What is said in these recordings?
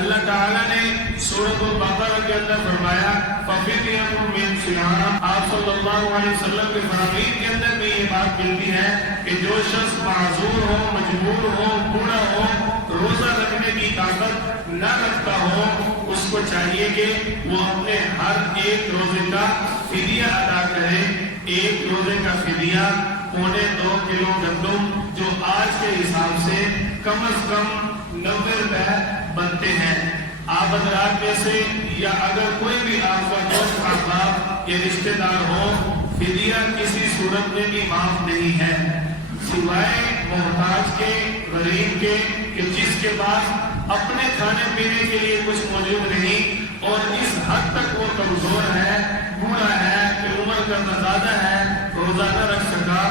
اللہ تعالیٰ نے سورۃ البقرہ کے اندر فرمایا فَفِدْيَةٌ مِّن صِيَامٍ۔ آپ صلی اللہ علیہ وسلم کے فرامین کے اندر بھی یہ بات ملتی ہے کہ جو شخص معذور ہو، مجبور ہو، بوڑھا ہو، روزہ رکھنے کی طاقت نہ رکھتا ہو، اس کو چاہیے کہ وہ اپنے ہر ایک روزے کا فدیہ ادا کرے۔ ایک روزے کا فدیہ 2.25 کلو گندم، جو آج کے حساب سے کم از کم 90 روپے بنتے ہیں۔ آپ حضرات میں سے یا اگر کوئی بھی آپ کا دوست احباب یا رشتہ دار ہو، فدیہ کسی صورت میں بھی معاف نہیں ہے، سوائے محتاج کے، غریب کے، کہ جس کے پاس اپنے کھانے پینے کے لیے کچھ موجود نہیں اور اس حد تک وہ کمزور ہے، بوڑھا ہے کہ عمر کا زیادہ ہے، روزہ نہ رکھ سکا۔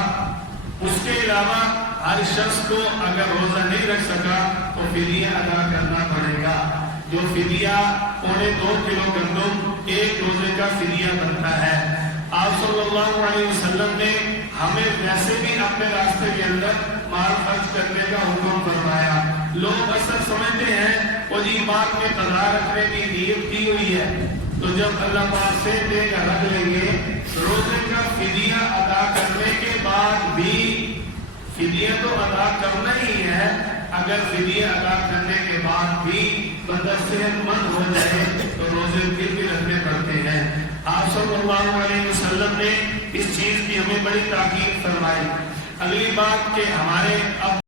اس کے علاوہ ہر شخص کو اگر روزہ نہیں رکھ سکا تو فدیہ ادا کرنا پڑے گا، جو فدیہ 2.25 کلو گندم ایک روزے کا فدیہ بنتا ہے۔ آپ صلی اللہ علیہ وسلم نے ہمیں ویسے بھی اپنے راستے کے اندر مال خرچ کرنے کا حکم فرمایا۔ لوگ اکثر سمجھتے ہیں وہ جی مال میں قضا رکھنے کی نیت کی ہوئی ہے تو جب اللہ پاک سے دے گا رکھ لیں گے۔ روزے کا فدیہ ادا کرنے کے بعد بھی فدیہ تو ادا کرنا ہی ہے، اگر فدیہ ادا کرنے کے بعد بھی بندہ صحت مند ہو جائے تو روزے پھر بھی رکھنے پڑتے ہیں۔ آپ صلی اللہ علیہ وسلم نے اس چیز کی ہمیں بڑی تاکید فرمائی۔ اگلی بات کہ ہمارے اب